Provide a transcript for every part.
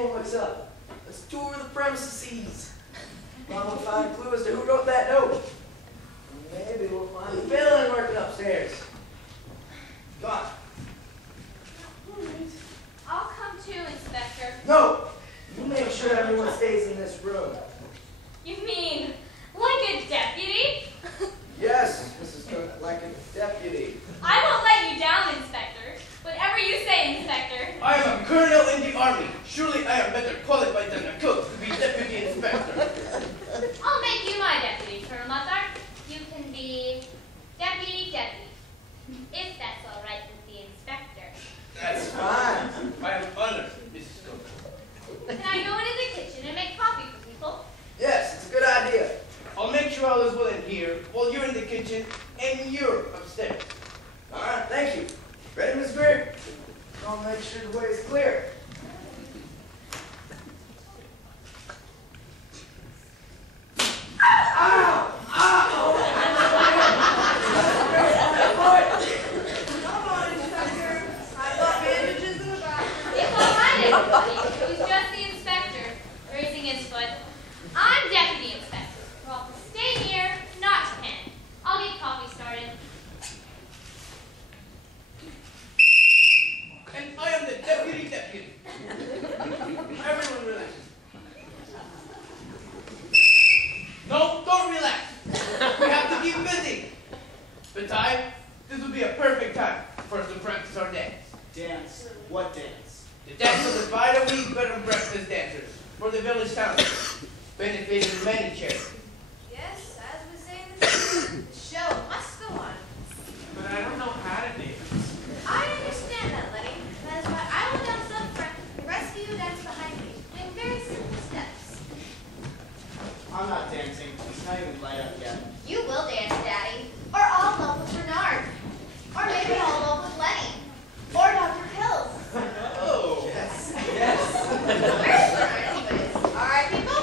anyone wakes up, let's tour the premises. Mom will find a clue as to who wrote that note. Maybe we'll find the villain working upstairs. Come on. I'll come too, Inspector. No! You make sure everyone stays in this room. You mean like a deputy? Yes, Mrs. Cook, like a deputy. I won't let you down, Inspector. Whatever you say, Inspector. I am a colonel in the army. Surely I am better qualified than a cook to be deputy inspector. I'll make you my deputy, Colonel Mozart. You can be deputy. If that's all right with the inspector. That's fine. I am honored, Mrs. Cook. Can I go into the kitchen and make coffee for people? Yes, it's a good idea. I'll make sure all is well in here while you're in the kitchen and you're upstairs. All right, thank you. Ready, Miss Greer? I'll make sure the way is clear. Ow! Ow! Come on, Inspector. I've got bandages in the back. It's all right, everybody. It was just the inspector raising his foot. I'm deputy inspector. We're all to stay here, not to pen. I'll get coffee started. And I am the deputy. Everyone relax. No, don't relax. We have to keep busy. Pt.2, this would be a perfect time for us to practice our dance. Dance? What dance? The dance of the Spider Week Bed and Breakfast Dancers for the village township, benefiting many charities. Yes, as we say in the show, the show must go on. But I don't know how to dance. I understand that, Letty. That is why I will dance up front, the rest of you dance behind me, doing very simple steps. I'm not dancing. It's not even light up yet. You will dance, Daddy. Or I'll love with Bernard. Or maybe I'll love with Lenny. Or Dr. Pills. Oh. Yes. Where's Bernard anyways? All right, people?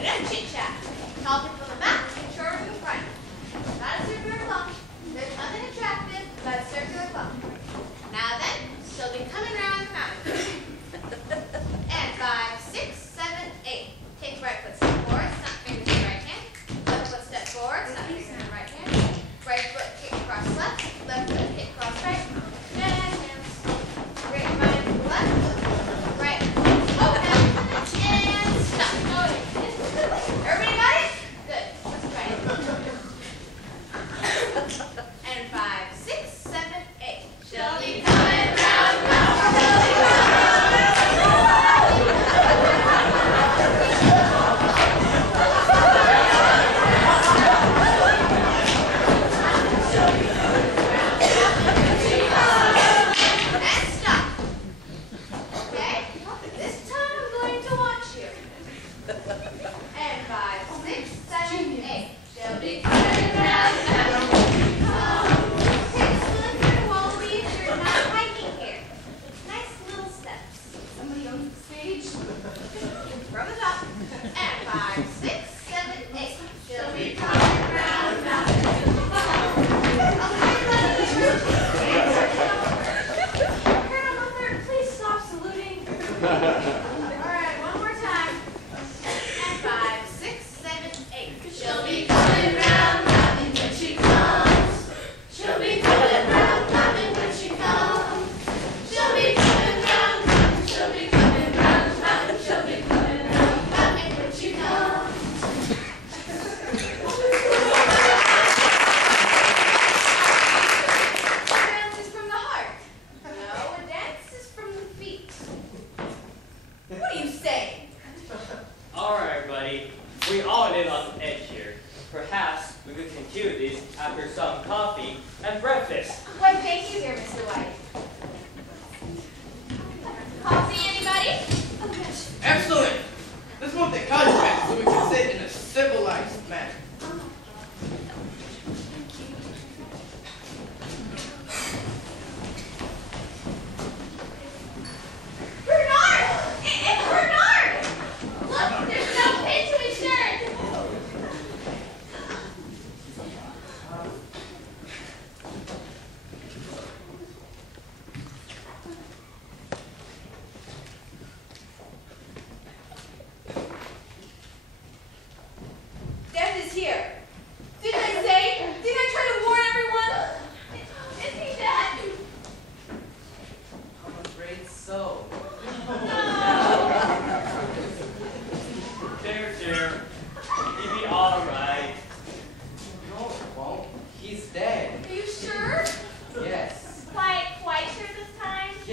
Enough chit-chat.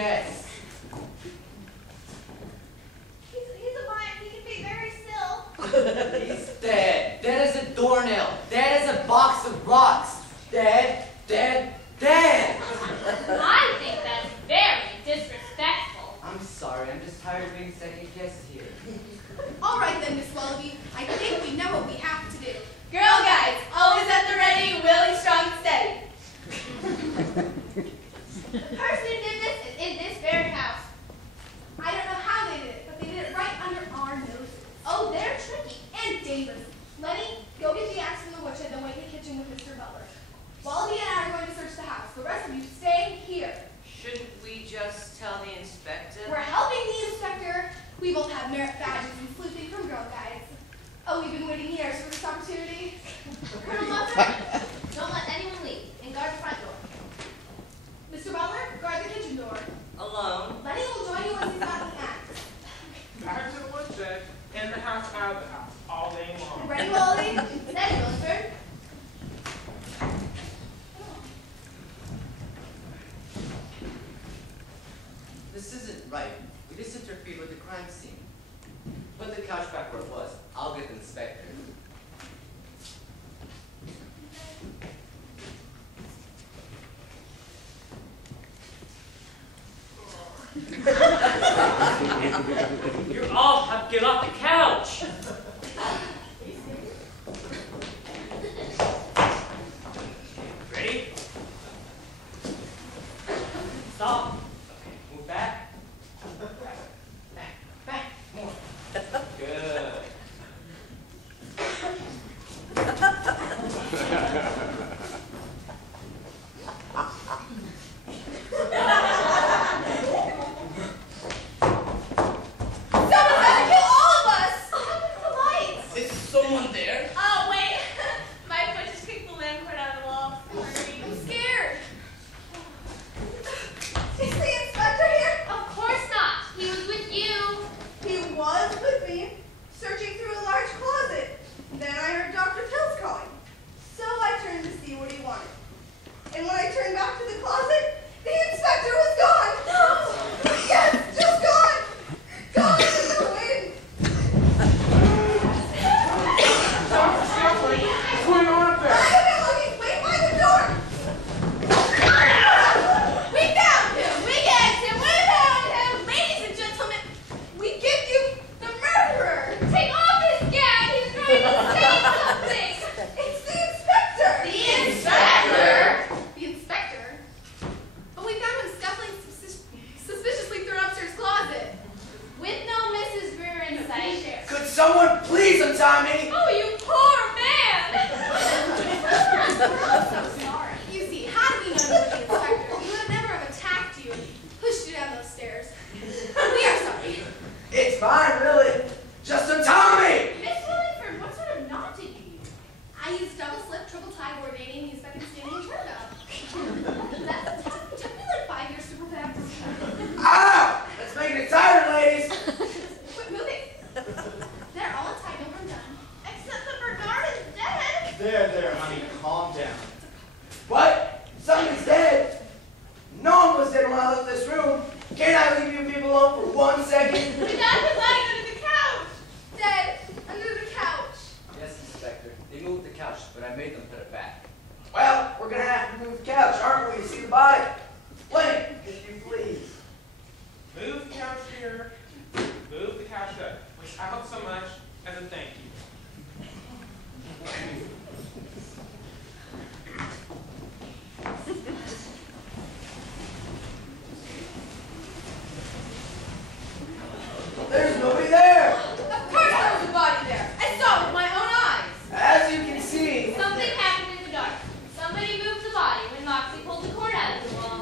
Yes. He's a vine. He can be very still. He's dead. Dead as a doornail. Dead as a box of rocks. Dead, dead, dead. I think that's very disrespectful. I'm sorry. I'm just tired of being second guessed here. All right then, Miss Wallaby. I think we know what we have to do. Girl guides, always at the ready, willing, strong, and steady. The person who did this is in this very house. I don't know how they did it, but they did it right under our noses. Oh, they're tricky and dangerous. Lenny, go get the axe from the woodshed and wait in the kitchen with Mr. Butler. Wallaby and I are going to search the house. The rest of you stay here. Shouldn't we just tell the inspector? We're helping the inspector. We both have merit badges and sleuthing from Girl Guides. Oh, we've been waiting years for this opportunity. Colonel Muffin, don't let anyone leave and guard the front door. Mr. Butler, guard the kitchen door. Alone? Lenny will join you once he's got the axe. Back to the woodshed, in the house, out of the house, all day long. Ready, Wally? Steady, Wilford. This isn't right. We just interfered with the crime scene. Put the couch back where it was. I'll get the inspector. You all have to get off the couch. Ready? Stop. Okay, move back. Back, more. Good. Is someone there? Oh, wait. My foot just kicked the lampcord out of the wall. Sorry. I'm scared. Is the inspector here? Of course not. He was with you. He was with me, searching through a large closet. Then I heard Dr. Pills calling. So I turned to see what he wanted. And when I turned back to the closet, the inspector was gone. Yes, just gone. Gone in the wind. What's going on up I there? have been looking. Wait by the door. We found him. We gagged him. We found him. Ladies and gentlemen, we give you the murderer. Take off his gag. He's trying to say something. It's the inspector. The inspector? The inspector? But we found him scuffling suspiciously through an upstairs closet. With no Mrs. Brewer in sight. Could someone please untie me? Oh, you poor man. I'm so sorry. You see, had we known you were the inspector, we would have never have attacked you and pushed you down those stairs. We are sorry. It's fine, really. Just untie me! Miss Williford, what sort of knot did you use? I used double slip, triple tie, coordinating, used second standing, and turn up. That took me like 5 years to perfect. Ow! Let's make it tighter, ladies. Quit moving. They're all tight and we're done. Except the Bernard is dead. There, honey, calm down. What? Somebody's dead. No one was dead when I left this room. Can't I leave you people alone for 1 second? We found his lying under the couch. Dead under the couch. Yes, Inspector. They moved the couch, but I made them put it back. Well, we're gonna have to move the couch, aren't we? See the body? Lenny, if you please. Move the couch here, move the couch up, without so much as a thank you. There's nobody there. Of course there was a body there. I saw it with my own eyes. As you can see, Something happened in the dark. Somebody moved the body when Moxie pulled the cord out of the wall.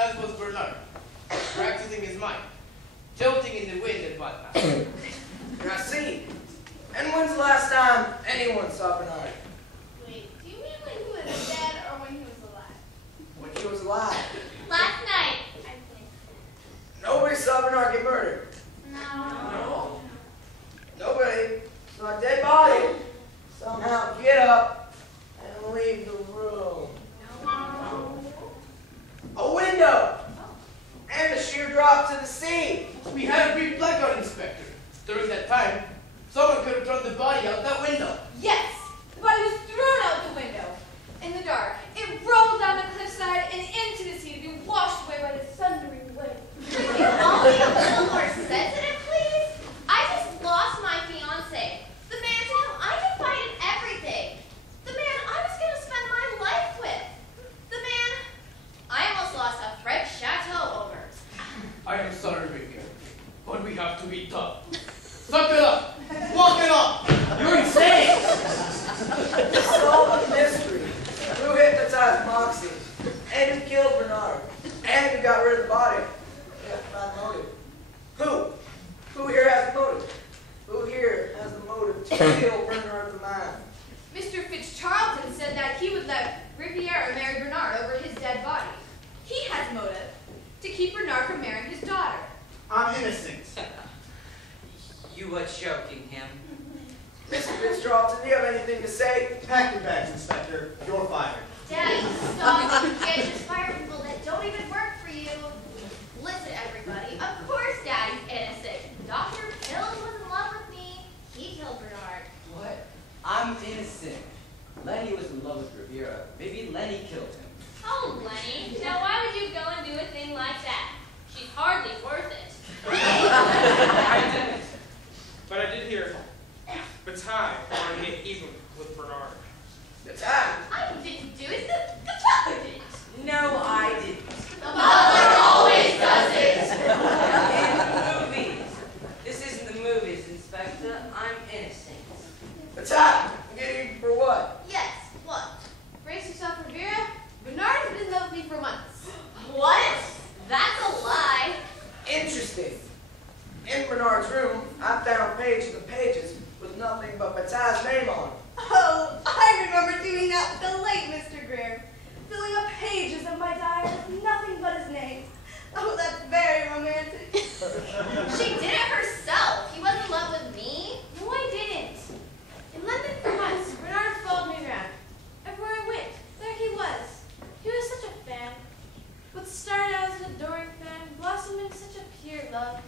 as was Bernard, practicing his mind, tilting in the wind and whatnot. I see. And when's the last time anyone saw Bernard? Wait, do you mean when he was dead or when he was alive? When he was alive. Last night. I think. Nobody saw Bernard get murdered. No. Nobody saw a dead body somehow get up and leave the room. A window! And a sheer drop to the sea. We had a brief blackout, Inspector. During that time, someone could have thrown the body out that window. Yes! The body was thrown out the window. In the dark, it rolled down the cliffside and into the sea to be washed away by the thundering wind. Could you all be a little more sensitive, please? I just lost my fiance. The man to whom I confided everything. The man I was going to spend my life with. The man I almost lost a French chateau over. I am sorry, Vivian, but we have to be tough. Suck it up! Walk it off! You're insane! Solve the mystery. Who hypnotized Moxie? And who killed Bernard? And who got rid of the body? We have to find the motive. Who here has the motive? Who here has the motive to kill Bernard the mine? Mr. Fitzcharlton said that he would let Riviera marry Bernard over his dead body. He has motive to keep Bernard from marrying his daughter. I'm innocent. You are choking him. Mr. Fitzgerald, do you have anything to say? Pack your bags, Inspector. You're fired. Daddy, stop. You can't just fire people that don't even work for you. Listen, everybody. Of course Daddy's innocent. Dr. Pills was in love with me. He killed Bernard. What? I'm innocent. Lenny was in love with Riviera. Maybe Lenny killed him. Oh, Lenny. Now why would you go and do a thing like that? She's hardly worth it. I didn't. But I did hear Pt.2 wanted to get even with Bernard. The time. I didn't do it. The father did. No, I didn't. The father always does it. In the movies. This isn't the movies, Inspector. I'm innocent. The time. Getting for what? Yes, what? Brace yourself, Riviera. Bernard has been in love with me for months. What? That's a lie. Interesting. In Bernard's room, I found pages and pages with nothing but Bataille's name on. Oh, I remember doing that with the late Mr. Greer. Filling up pages of my diary with nothing but his name. Oh, that's very romantic. She did it herself. He wasn't in love with me. No, I didn't. In London for months, Bernard followed me around. Everywhere I went, there he was. He was such a fan. What started out as an adoring fan blossomed into such a pure love.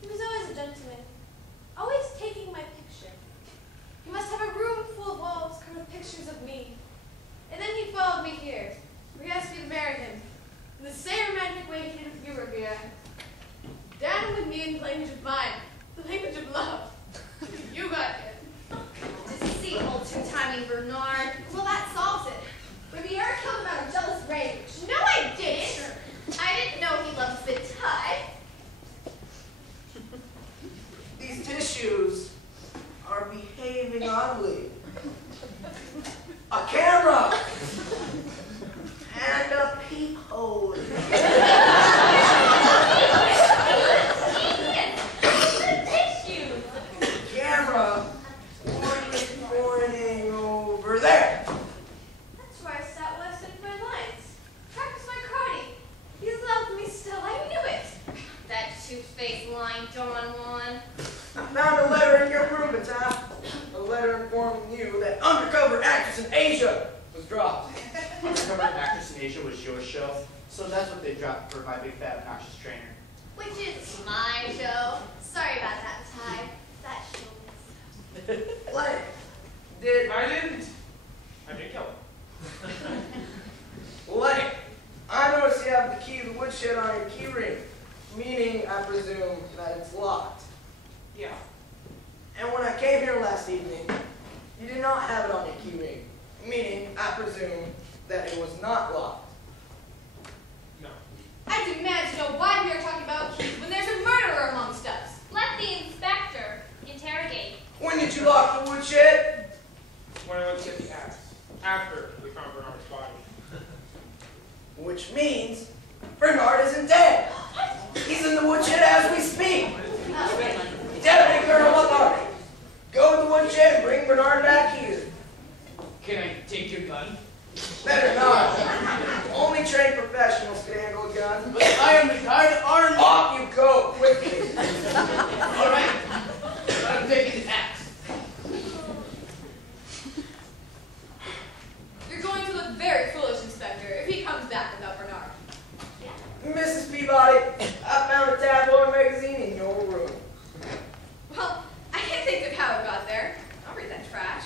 He was always a gentleman, always taking my picture. He must have a room full of walls covered with pictures of me. And then he followed me here, where he asked me to marry him, in the same romantic way he did with you, Riviera. Down with me in the language of mine, the language of love. You got it. Deceitful, two-timing Bernard. Well, that solves it. Riviera killed him out of jealous rage. No, I didn't. I didn't know he loved Pt.2. These tissues are behaving oddly. A camera! And a peephole. Camera pointing over there. That's where I sat while I studied my lines. Practiced my karate. He loved me still. I knew it. That two-faced lying Don Juan. I found a letter in your room, Pt.2. A letter informing you that Undercover Actress in Asia was dropped. Undercover Actress in Asia was your show, so that's what they dropped for my big fat obnoxious trainer. Which is my show. Sorry about that, Ty. That show was... What? Did I didn't kill him. Lenny, I noticed you have the key to the woodshed on your key ring, meaning, I presume, that it's locked. Yeah. And when I came here last evening, you did not have it on your key ring, meaning, I presume, that it was not locked. No. I demand to know why we are talking about keys when there's a murderer amongst us. Let the inspector interrogate. When did you lock the woodshed? When I went to get the axe, after we found Bernard's body. Which means, Bernard isn't dead. He's in the woodshed as we speak. Deputy Colonel Butler, go to the woodshed and bring Bernard back here. Can I take your gun? Better not. Only trained professionals can handle a gun. But I am retired army. Off you go, quickly. All right. I'm taking the axe. You're going to look very foolish, Inspector, if he comes back without Bernard. Mrs. Peabody, I found a tabloid magazine in your room. Well, I can't think of how it got there. I'll read that trash.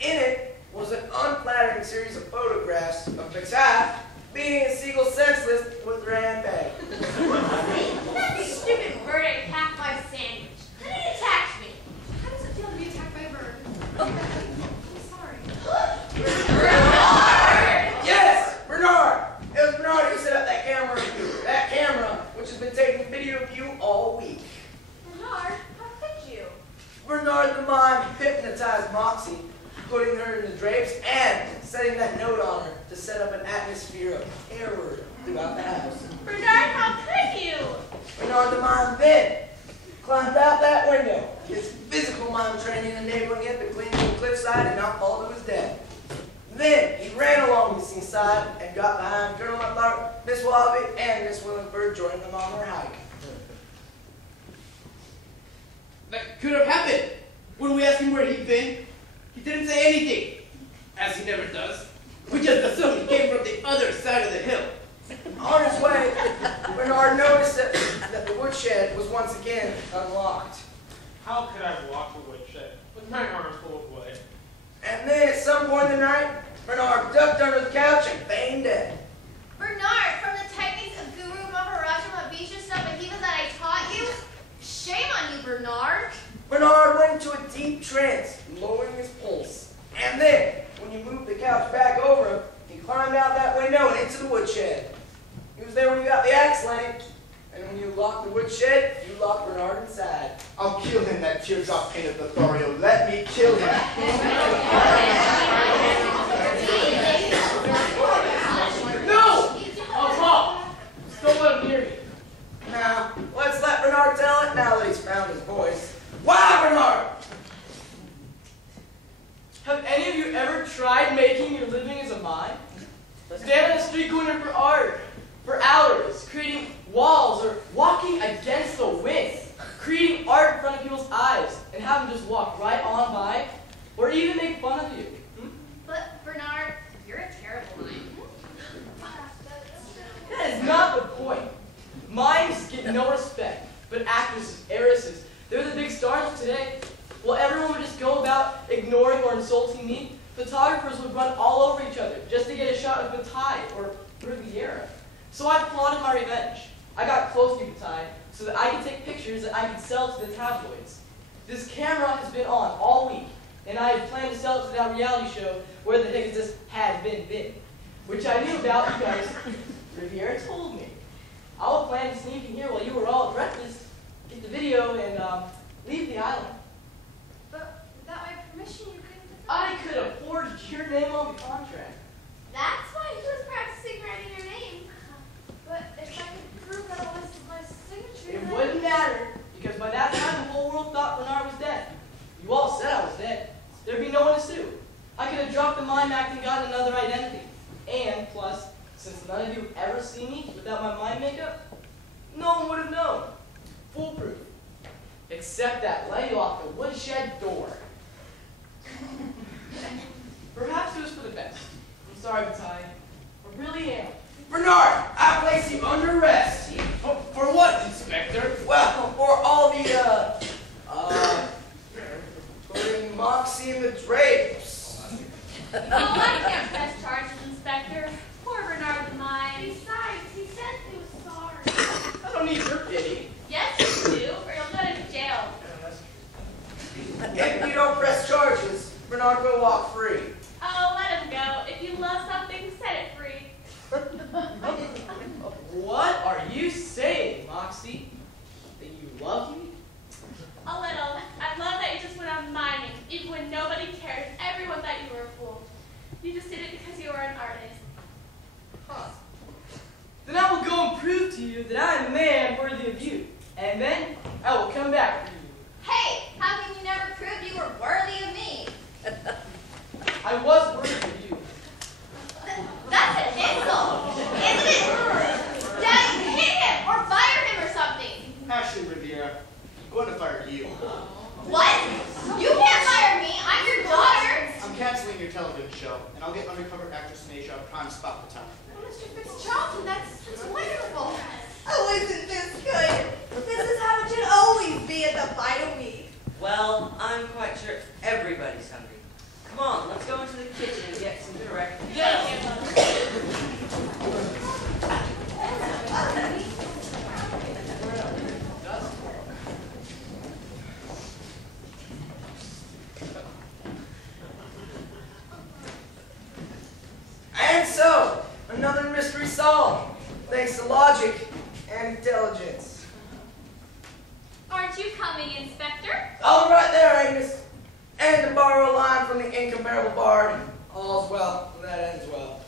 In it was an unflattering series of photographs of Pt.2 beating a seagull senseless with her handbag. That stupid bird attacked my sandwich. Then it attacked me. How does it feel to be attacked by a bird? I'm sorry. Yes, Bernard! It was Bernard who set up that camera which has been taking video of you all week. Bernard, how could you? Bernard the mime hypnotized Moxie, putting her in the drapes and setting that note on her to set up an atmosphere of terror throughout the house. Bernard, how could you? Bernard the mime then climbed out that window, his physical mime training enabling him to cling to the cliffside and not fall to his death. Then he ran along the seaside and got behind Colonel Butler, Miss Wallaby, and Miss Willingsburg, joining them on their hike. That could have happened. When we asked him where he'd been, he didn't say anything, as he never does. We just assumed he came from the other side of the hill. On his way, Bernard noticed that the woodshed was once again unlocked. How could I walk the woodshed with my arms full of wood? And then at some point in the night, Bernard ducked under the couch and feigned dead. Bernard, from the techniques of Guru Maharaja Mavisha Samahiva that I taught you? Shame on you, Bernard. Bernard went into a deep trance, lowering his pulse. And then, when you moved the couch back over him, he climbed out that window and into the woodshed. He was there when you got the axe, Lenny. And when you locked the woodshed, you locked Bernard inside. I'll kill him, that teardrop painted Lothario. Let me kill him. No! I'll talk. Don't let him hear me. Now, let's let Bernard tell it now that he's found his voice. Wow, Bernard! Have any of you ever tried making your living as a mime? Stand on a street corner for art, for hours, creating walls or walking against the wind, creating art in front of people's eyes, and have them just walk right on by, or even make fun of you. But, Bernard, you're a terrible mime. That is not the point. Mimes get no respect, but actresses, heiresses, they're the big stars of today. While everyone would just go about ignoring or insulting me, photographers would run all over each other just to get a shot of Pt.2 or Riviera. So I plotted my revenge. I got close to Pt.2 so that I could take pictures that I could sell to the tabloids. This camera has been on all week, and I had planned to sell it to that reality show where the heck is this has been, which I knew about because Riviera told me. I was planning to sneak in here while you were all at breakfast, get the video, and leave the island. But without my permission, you couldn't have I could have forged your name on the contract. That's why he was practicing writing your name. But if I could prove that it was my signature, It then... wouldn't matter, because by that time the whole world thought Bernard was dead. You all said I was dead. There'd be no one to sue. I could have dropped the mime act and gotten another identity. And plus, since none of you have ever seen me without my mime makeup, no one would have known. Foolproof. Except that lady off the woodshed door. Perhaps it was for the best. I'm sorry, Pt.2. I really am. Bernard, I place you under arrest. For what, Inspector? Well, for all the, putting Moxie in the drapes. Oh, I can't press charges, Inspector. Poor Bernard the mime. Besides, he said he was sorry. I don't need your pity. Yes, you do, or you'll go to jail. If you don't press charges, Bernard will walk free. Oh, let him go. If you love something, set it free. What are you saying, Moxie? That you love me? A little. I love that you just went on miming, even when nobody cared. Everyone thought you were a fool. You just did it because you were an artist. Huh. Then I will go you that I am a man worthy of you, and then I will come back for you. Hey, how can you never prove you were worthy of me? I was worthy of you. That's an insult, isn't it? Daddy, hit him or fire him or something. Actually, Riviera, I'm going to fire you. What? You can't fire me. I'm your daughter. I'm canceling your television show, and I'll get undercover actress in Asia a prime spot the time. Oh, Mr. Fitzcharlton, that's wonderful. Oh, isn't this good? This is how it should always be at the final week. Well, I'm quite sure everybody's hungry. Come on, let's go into the kitchen and get some direct. And so, another mystery solved, thanks to logic and intelligence. Aren't you coming, Inspector? All right there, Agnes. And to borrow a line from the incomparable bard, all's well that ends well.